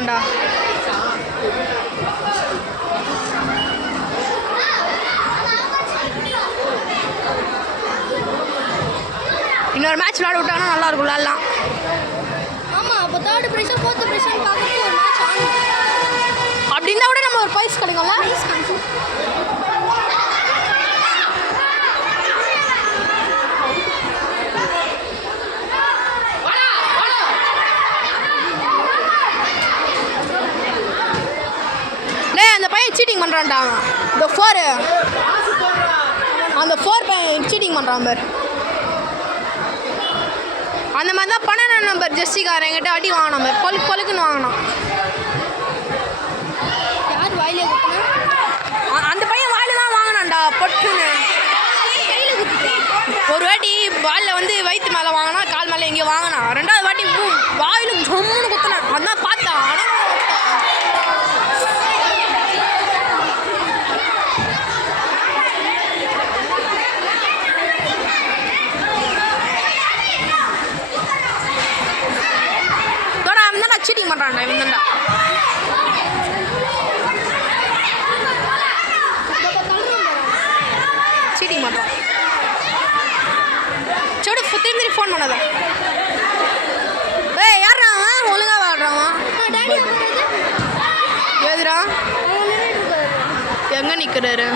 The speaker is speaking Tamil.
இருக்கோம்டா. இன்னொரு மேட்ச் விளையாட விட்டாங்கன்னா நல்லா இருக்கும். விளையாடலாம். ஆமாம், அப்போ தேர்ட் பொசிஷன் ஃபோர்த் பொசிஷன் பார்த்துட்டு ஒரு மேட்ச் ஆகும். அப்படி இருந்தால் கூட நம்ம ஒரு ப்ரைஸ் கிடைக்கும்ல. அந்த பையன் சீட்டிங் பண்ணுறான்டா. இந்த 4 அந்த 4 பையன் சீட்டிங் பண்ணுறான் பார். அந்த மாதிரி தான் 12 நம்பர் ஜெர்சிக்காரன் என்கிட்ட அடி வாங்கினான் பார். கொலுக்குன்னு வாங்கினான். யார் வாயிலே குத்துனா? அந்த பையன் வாயில தான் வாங்கினான்டா பொட்டுன்னு. ஒரு வாட்டி வாயில் வந்து வயிற்று மேலே வாங்கினா, கால் மேலே எங்கேயோ வாங்கினான். 2வது வாட்டி வாயில ஜம்முன்னு குத்துனேன். அதான் பார்த்தான். சீட்டிங் பண்ணுறான்டா இவன் தான்டா. சீட்டிங் பண்ணுறான். சோடு திரும்பி ஃபோன் பண்ணாத. ஏய் யாரா ஒழுங்கா வாடுறான். டாடி ஏதுடா எங்கே நிற்கிறாரு?